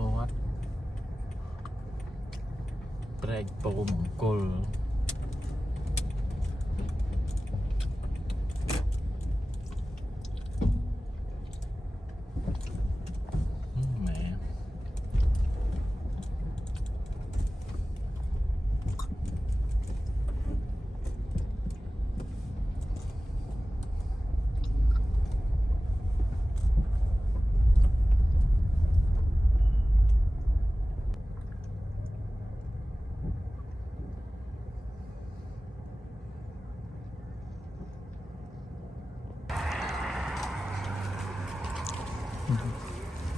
What? Break boom cool. Man.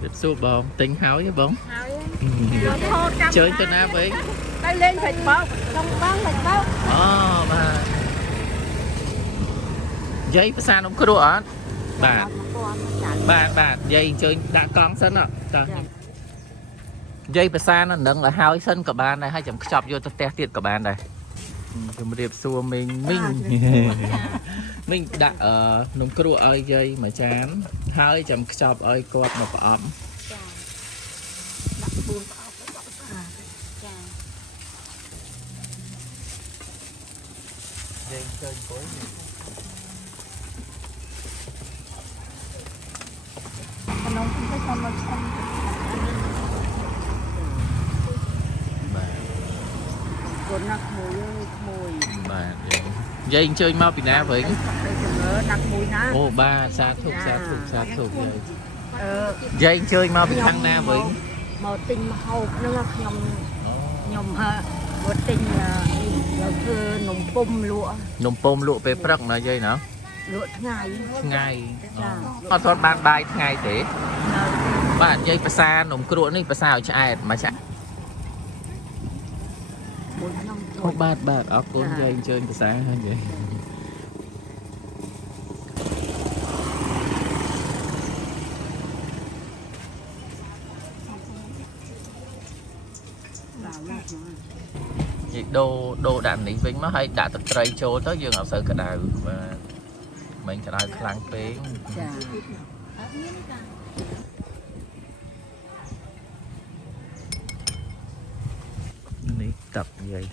Tiếp xúc bông, tính háo với bông. Chơi cho na với. Đây lên phải bóc, không bóc phải bóc. Bà. Dây xa nó có độ bà dây chơi đã con sân ạ. Dây xa nó nâng là háo sân của bạn này hay chấm chọc vô tè tiệt của bạn này. Chúng ta điệp xua mình mình đặt ở nông cua ơi dây mà chán hơi chấm chọc ơi cọp một ấm dây chơi cuối Nông cũng phải cho nó xong. Còn nặc mùi dây chơi mau bị ná với nặc mùi ná. ô ba sát thuộc dây chơi mau bị thăng na với màu tinh mà hậu nó nhom một tinh thưa nồng pom lụa về prắc là dây nào lụa ngày con thoát ban bài ngày thế bạn dây xa nồng cua này sao cho ai mà chạy bát ở con dây chơi cái sáng hơn vậy đồ đạn lý vĩnh nó hay đã tập tray trôi tới dương ở sở cả đào và mình cả đào khăn phế tập vậy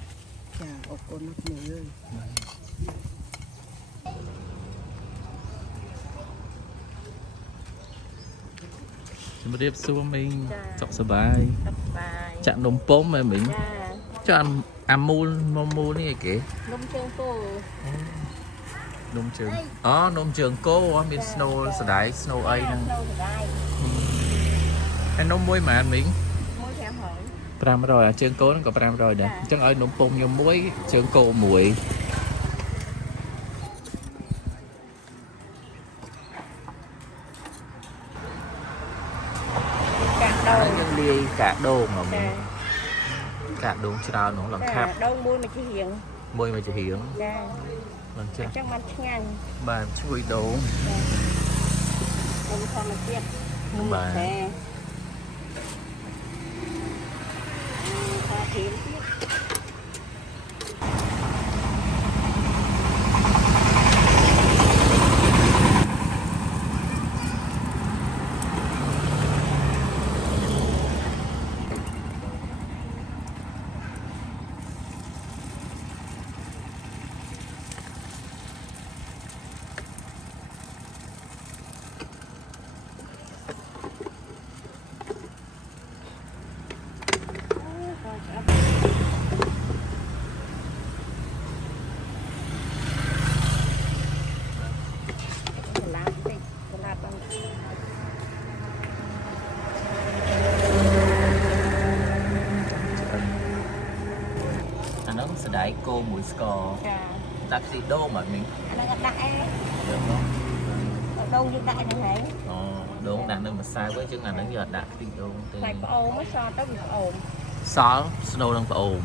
chúng ta điệp xua mình chọn sờ bài chạm đồng pom mà mình cho ăn mua này kì nông trường nông trường cô bên snow sờ đáy snow ấy nè anh nông muối mà anh mình pram rồi à trường cố nó có pram rồi nè chắc ơi nông pom như muối trường cô muối nhưng đi cả đồ mà mình cả đồ chào nó làm khắp đâu môi mà chỉ hiển lần chưa chắcมันngăn bà chui đồ bà nó sẽ đáy cô mũi score đặt gì đô mà mình được không đâu như đại này hả đồ đặt nên mà sai với chứ là nó giờ đặt đi đồ phải có ồn mới so tới việc ồn xó snow đang phải ồn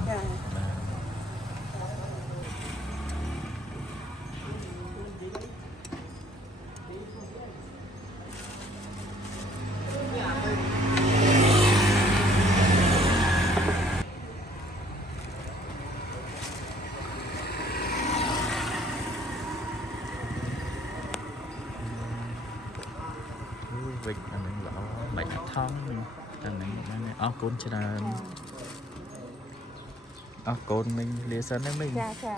vịt anh ấy lỗ bạch thông anh ấy អរគុណច្រើនអរគុណមិញលាសិនណាមិញ ចាចា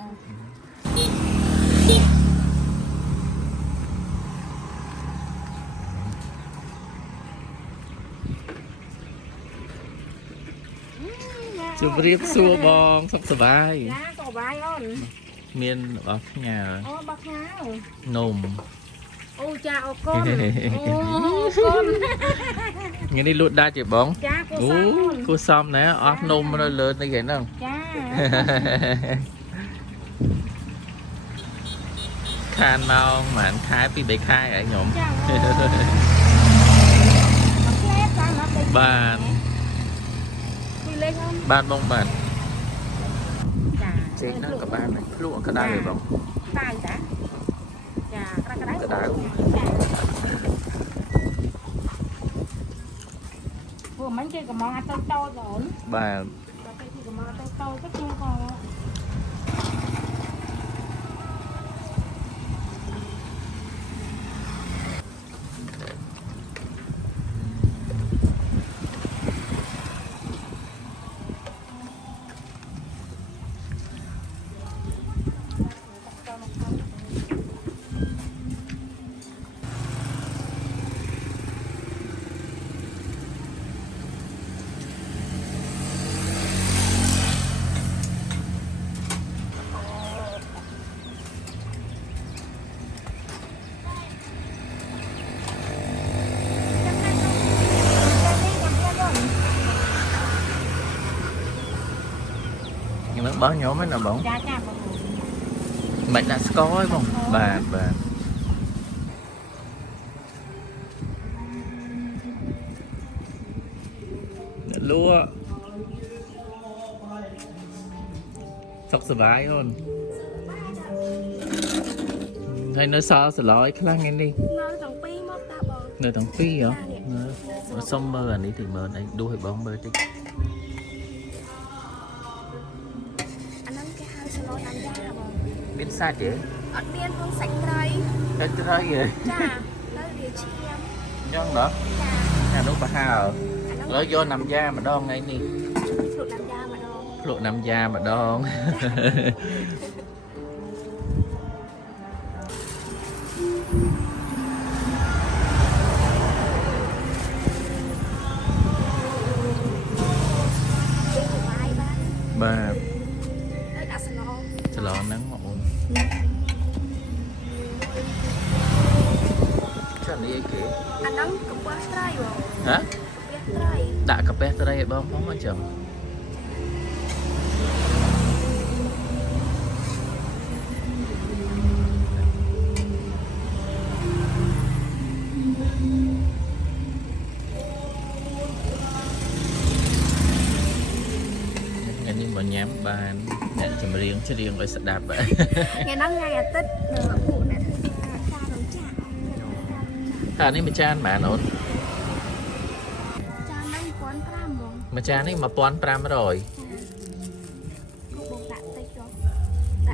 ជម្រាបសួរបងសុខសប្បាយ ចាក៏បាយអូន មានរបស់ផ្ញើ អូបាក់ខាវ នំ អូចាអរគុណអូអរគុណ ថ្ងៃនេះលក់ដាច់ទេបង ចាគូ អូ សាអូន គូសំណាអស់នំនៅលើនេះហ្នឹង ចា ខានមកប្រហែលខែពីរបីខែហើយខ្ញុំ ចាអូមកផ្លែតាមមក បាន ពីលេងអូន បានបងបាន ចា ចេកហ្នឹងក៏បានដែរភ្លក់ក្តៅទេបង តៅតាចាក្តៅ ក្តៅ ព្រោះមិនគេកំងអត់ទៅតូចអូន បាទ ដល់ពេលគេកំងអត់ទៅតូចទៅខ្ញុំក៏ nhưng mà bó nhóm ấy làបង ចាចាបង មិនដាក់ស្ករឯងបងបាទបាទលក់សុខសប្បាយអូនហើយនៅសល់សឡយខ្លះថ្ងៃនេះ នៅទាំងពីរមកតាបង នៅទាំងពីរហ៎សុំមើលអានេះទីមើលអីដួសឲ្យបងមើលតិច អាហ្នឹងគេហៅសឡយអាំយ៉ាបង មានសាច់ទេ អត់មានផងសាច់ត្រី សាច់ត្រីហ៎ ចានៅវាឈាម ចឹងដល់ ចា អានោះប្រហើ អា ឥ ហ្នឹង ឡូវយកណាំយ៉ាម្ដងថ្ងៃនេះ ស្លុកដាំយ៉ាម្ដង ភ្លក់ណាំយ៉ាម្ដង គេទៅបាយបាន បាទ ហើយដាក់សឡ ច្រឡំហ្នឹងបងអូនចានេះអីគេ អាហ្នឹងកំពឹសត្រីបង ហ៎ កំពឹសត្រី ដាក់កាពះត្រីឲ្យបងផងអញ្ចឹងថ្ងៃនេះមកញ៉ាំបានអ្នកចម្រៀងច្រៀងឲ្យស្ដាប់ ថ្ងៃហ្នឹងថ្ងៃអាទិត្យពួកអ្នកធ្វើការរំចាក់ ថានេះមួយចានបានអូន ចាហ្នឹង1500ហ្មង មួយចាននេះ1500 គូបងដាក់តិចចុះ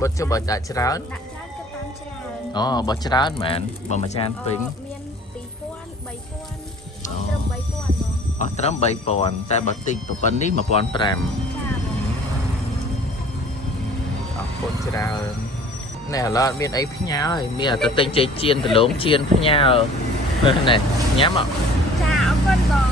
បុតចុះបើដាក់ច្រើន ដាក់ច្រើនក៏តាមច្រើន អូបើច្រើនមែនបើមួយចានពេញ មាន2000 3000 អូ ត្រឹម3000បង អស់ត្រឹម3000តែបើតិចទៅប៉ុណ្នេះ1500 ចាបង អរគុណច្រើនណែឥឡូវអត់មានអីផ្ញើហើយមានតែទិញចេកចៀនដលងចៀនផ្ញើណែញ៉ាំអត់ ចាអរគុណបង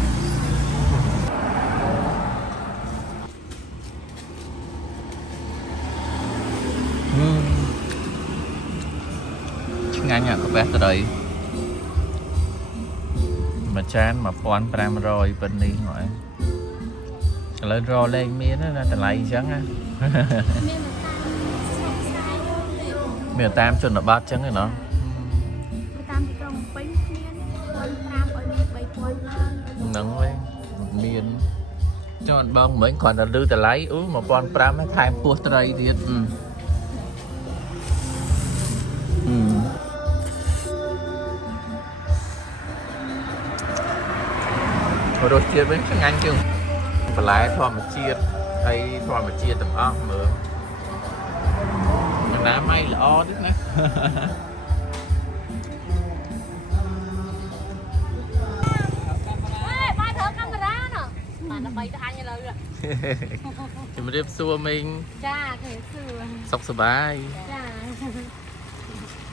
ឆ្ងាញ់អាកាពះត្រីមួយចាន1500ប៉ុណ្នេះហ្នឹងឥឡូវរលែងមានណាតម្លៃអញ្ចឹងណា មានតែតាមស្រុកស្រាយទេមានតាមជនបទអញ្ចឹងឯណោះ តាមទីក្រុងពេញមាន1500ឲ្យមាន3000ឡើង ហ្នឹងវិញមានចុះបងមិញគ្រាន់តែលឺតម្លៃអូ1500ហើយថែមពោះត្រីទៀតរសជាតិវិញឆ្ងាញ់ជាងបន្លែធម្មជាតិហើយធម្មជាតិទាំងអស់មើលណាមៃល្អទៀតណា បាយប្រើកាមេរ៉ាណ៎បាទ bay thay như lời rồi ជំរាបសួរមីង cha thế sư សុខសប្បាយ cha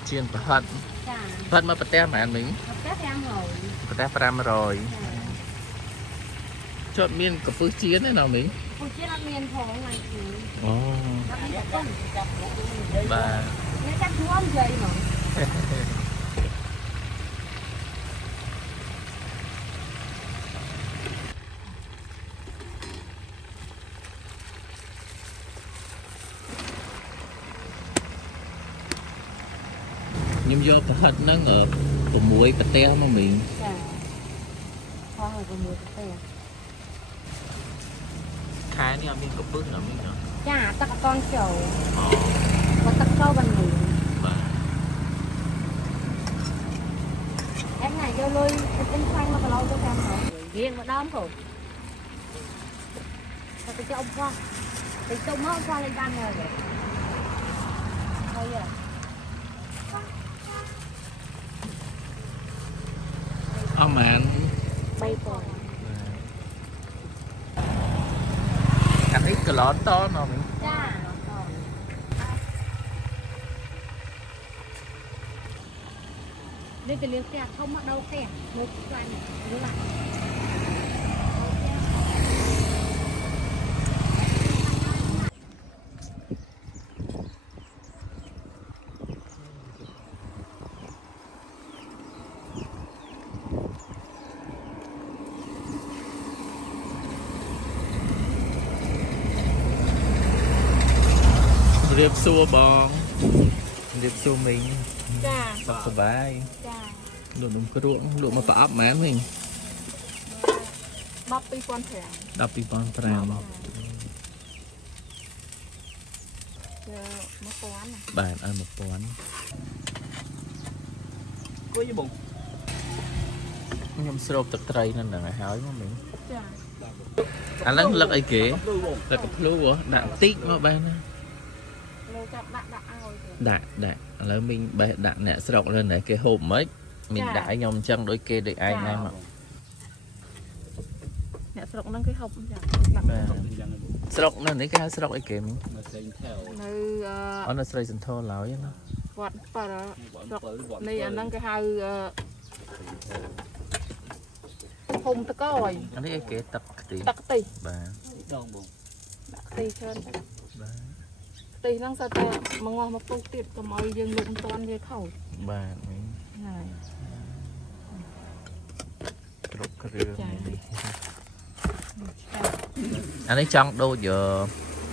ជៀនប្រហិត cha ប្រហិតមកប្រទេសមែនមីង các em rồi ប្រទេស500ជាប់មានកំពឹសជៀនទេណាមីង cô chia ăn miên thổ này thì អូ nó đi công បាទ nó chắc chú ông dậy mà ខ្ញុំយកប្រហិតហ្នឹង6ប្រទេសមកមីង cha hoa rồi còn mười cái ខែនេះអត់មានកំពឹសណាមីងណា cha tắc con chầu អូ có tắc câu bằng nghỉ បាទ em này vô lui tinh khoanh mà còn lâu cho em rồi riêng mà đom thôi sao tôi cho ông khoa thì tôi mới ông khoa lên ban rồi vậy thôi giờ អស់មែន bay rồi អានេះកន្លងតណាមីង cha đây từ liều kẹt không bắt đầu kẹt một loại này đúng lại ជំរាបសួរបងជំរាបសួរមីង cha សុខសប្បាយ cha លក់នំគ្រក់លក់មកប្រអប់មែនមីង bắp pi con thẻ 12,500 giờ nó quán này បាទឲ្យ1000 គួយបង ខ្ញុំស្រូបទឹកត្រីនៅហ្នឹងឲ្យហើយមកមីង cha អាហ្នឹងលឹកអីគេ លឺបង លឹកកភ្លូហ៎ដាក់តិចមកបែរណា lâu chặtដាក់ao rồi ដាក់ឥឡូវមីងបេះដាក់អ្នកស្រុកលើនេះគេហូបមិនមីងដាក់ឲ្យខ្ញុំអញ្ចឹងដូចគេដូចឯងហ្នឹងមក nè sọc nâng cái hộp chẳng បាទស្រុកនៅនេះគេហៅស្រុកអីគេមីង មកសេងថែវ នៅ អត់នៅស្រីសន្ធរឡើយណា វត្តប៉ារ វត្ត នេះអាហ្នឹងគេហៅភូមិតកយ អានេះអីគេទឹកខ្ទិះ ទឹកខ្ទិះ បាទ ដងបង ដាក់ខ្ទិះច្រើន បាទ ខ្ទិះហ្នឹងស្អាតតែមកងាស់មកពុកទៀតកុំឲ្យយើងលុកមិនតាន់វាខូច បាទមីង ហើយ គ្រប់គ្រឿង ចា៎ មីងអានេះចង់ដូច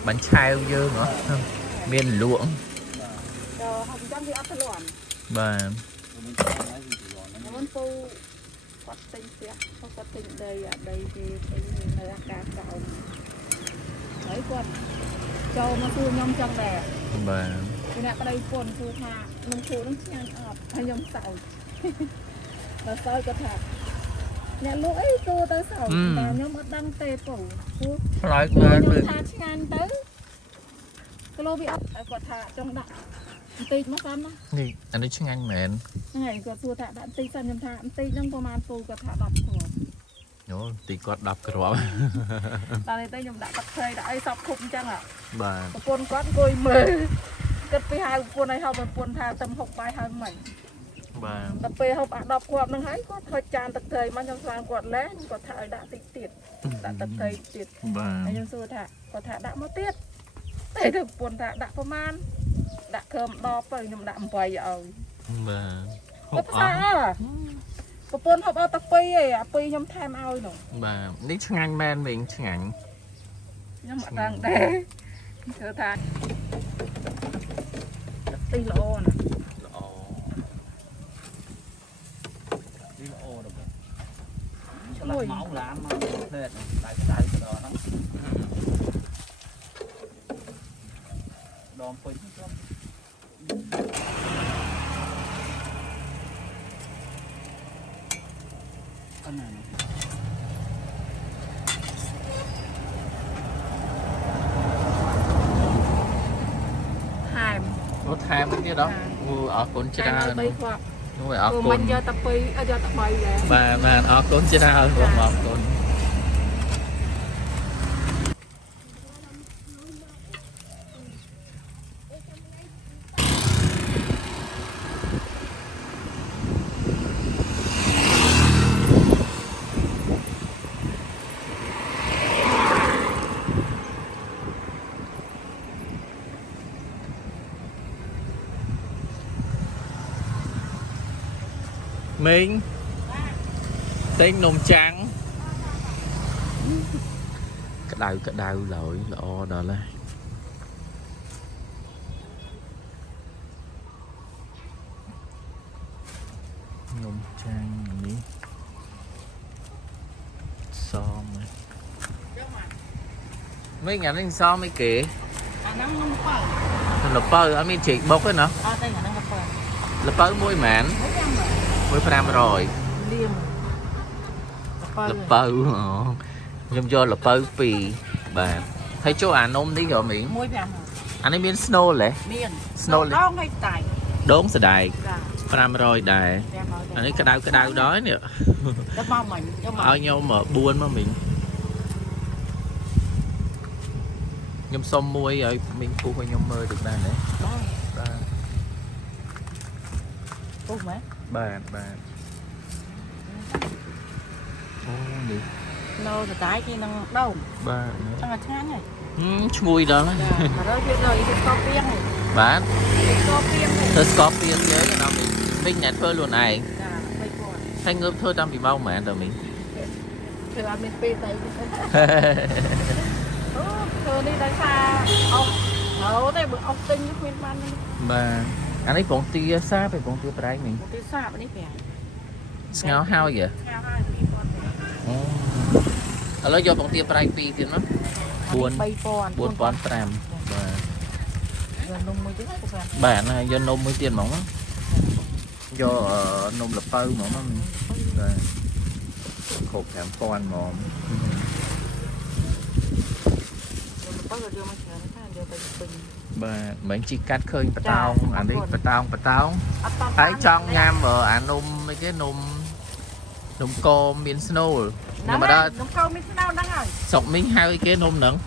បាញ់ឆែវយើងហ៎មានលក់ ដល់ហូបចាំវាអត់ធ្លាន់ បាទ មិនតែហើយគឺយល់ណា មិនពូគាត់ទិញផ្ទះគាត់ទិញដីអាដីគេទិញនៅអាកាសកោហើយគាត់ចូលមកសួរខ្ញុំចឹងដែរ បាទ ពីអ្នកប្តីពុនសួរថានំឈូនឹងឆ្ងាញ់អត់ហើយខ្ញុំសើចដល់សើចគាត់ថាអ្នកលក់អីសួរទៅសើចតែខ្ញុំអត់ដឹងទេពូព្រោះ ឆ្លើយ ខ្ញុំ បានវិញ ថាឆ្ងាញ់ទៅគីឡូវាអត់ហើយគាត់ថាចង់ដាក់បន្តិចមកសិនណា នេះអានេះឆ្ងាញ់មែន ហ្នឹងហើយគាត់សួរថាដាក់បន្តិចសិនខ្ញុំថាបន្តិចហ្នឹងប្រហែលពូគាត់ថា10គ្រាប់ យោទីគាត់10គ្រាប់ ដល់នេះទៅខ្ញុំដាក់ទឹកត្រីដាក់អីសពខុបអញ្ចឹង បាទ ប្រពន្ធគាត់អង្គុយមើលគិតពីហៅប្រពន្ធឲ្យហៅប្រពន្ធថាទៅហុកបាយហើយមិន បាទ តែពេលហូបអា10គ្រាប់ហ្នឹងហើយគាត់ថុចចានទឹកត្រីមកខ្ញុំស្មានគាត់លែងគាត់ថាឲ្យដាក់តិចទៀតដាក់ទឹកត្រីទៀត បាទ ហើយខ្ញុំសួរថាគាត់ថាដាក់មកទៀតតែទៅប្រពន្ធថាដាក់ប្រមាណដាក់គ្រាប់10ទៅខ្ញុំដាក់8ឲ្យ បាទហូ គាត់ ប ផ្សា អស់ ប្រពន្ធហូបអត់តែ2ឯងអា2ខ្ញុំថែមឲ្យនោះ បាទនេះឆ្ងាញ់មែនវិញឆ្ងាញ់ ខ្ញុំអត់ដឹងដែរគឺថាទីល្អណាស់ ល្អ នេះល្អដល់បងឆ្លាក់មកឡានមកផ្លែតដៃទៅដល់ហ្នឹងដងពេញខ្ញុំអត់ណា ថែម អូថែមទៀតហ៎អូអរគុណច្រើន 3គ្រាប់ អូអរ ព្រោះ គុ មិ ណ ញយកតែ2យកតែ3ដែរ បាទបាទអរគុណច្រើនបងអរគុណ mình tên nôm trắng cái đau lỗi lọ đó là nôm trắng ní xóm mấy ngàn anh xóm mấy kể là bơ ở miền chị bốc ấy nữa là bơ môi mạn môi pram rồi là bơ nhưng do là bơ pì bà thấy chỗ anh ôm đi rồi miệng anh ấy miền snow lệ snow lệ đốn sẽ đài pram rồi đài anh ấy cái đau đói nè ở nhau mà buôn mà mình nhom xôm muối rồi mình phụ với nhom mơ được bàn đấy bàn đi nô thì tái kia đang đâu bàn đang là chán này chui đó mà đó chưa rồi thì scorpion này bán scorpion này thơ scorpion nhớ cái nào mình nhặt phơi luôn này thanh ngớp thơ đang bị bao mẹ rồi mình thì làm mình pê tay đi đây xa ông ở đây bữa ông tinh khuyên ban mà anh ấy còn tia xa phải còn tia trái mình tia xa bên đây ngáo hao vậy ở đó do còn tia trái pi thì nó buồn pon tram bạn này do nôm mới tiền mỏng á do nôm lập phơi mỏng nó khổ cảm pon mỏng bà mình chỉ cắt khơi bà tao anh đi bà tao thấy trong nham ở anh nôm mấy cái nôm cô miền snow nhưng mà đó sọc miếng hai cái nôm nặng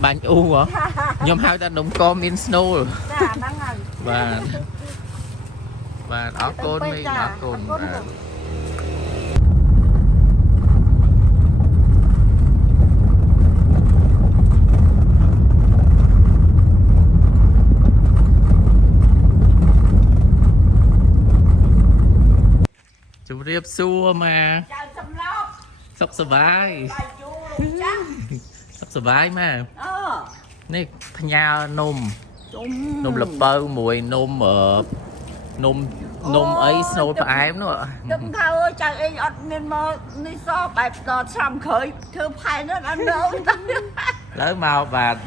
bánh u hả nhưng hai ta nôm cô miền snow và đó côn mi đó côn chú riêng xua mà sọc sờ vai sọc sờ vai mà này nhà nôm lập bơ mùi nôm ở nôm ấy snow phải ám nữa đừng thao trời ơi anh nên mà đi so bài đò xăm khởi thưa phải nó ăn đâu lỡ màu bạc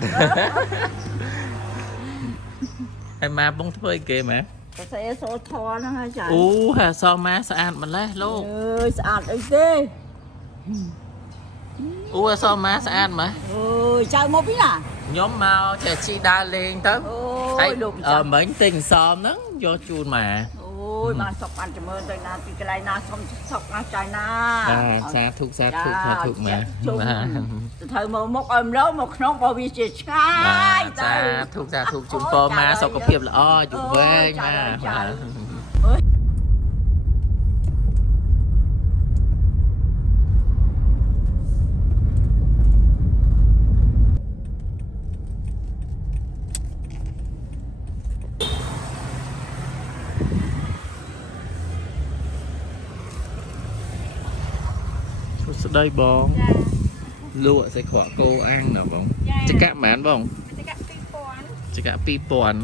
em mà bông thôi kìa mà sẽ số thò nó hay trời hà so má sạch mình lấy luôn ơi sạch ấy thế so má sạch mà chào một biết à nhóm màu trẻ chi đa lên tới thấy mấy tình xóm đó do chuồn mà ôi mà sọc ăn cho mơn tôi na thì cái này na xong sọc na trái na xa thuốc mà thời mà một ôm đó một nó bao vi chết ngay xa thuốc chúng cô mà sau có kiếp là chúng về mà đây bông lụa sẽ khỏa cô ăn nè bông chắc cả mán bông chắc cả pi pòn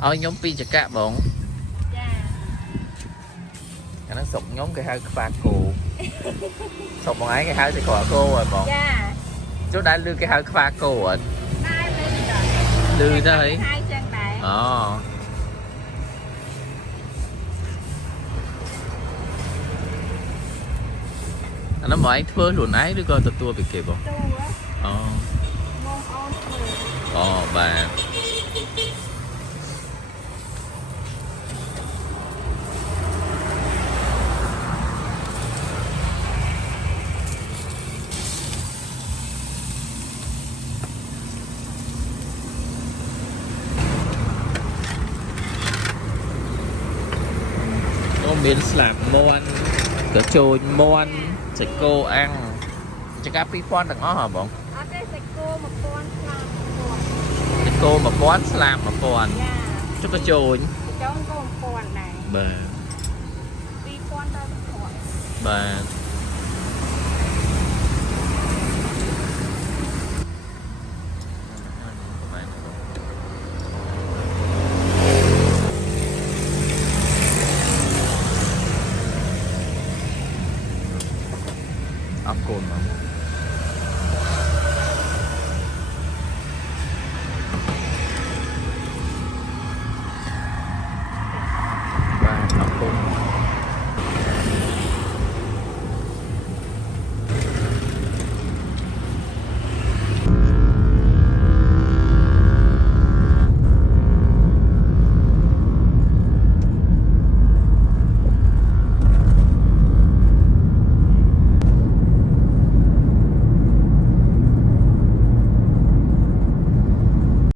ôi nhóm pi chắc cả bông cái nó sụp nhóm cái hai pha cô sụp bằng ấy cái hai sẽ khỏa cô rồi bông chỗ đã lưu cái hai pha cô rồi lưu đây nó mở anh phơi luôn ấy đứa con tua bị kịp không? Bà có miếng slab mon cỡ trôi mon sẽ cô ăn cho cá pi pon được nó hả bọn cô mà pon làm mà pon cho cái trôi bờ បាទអរគុណ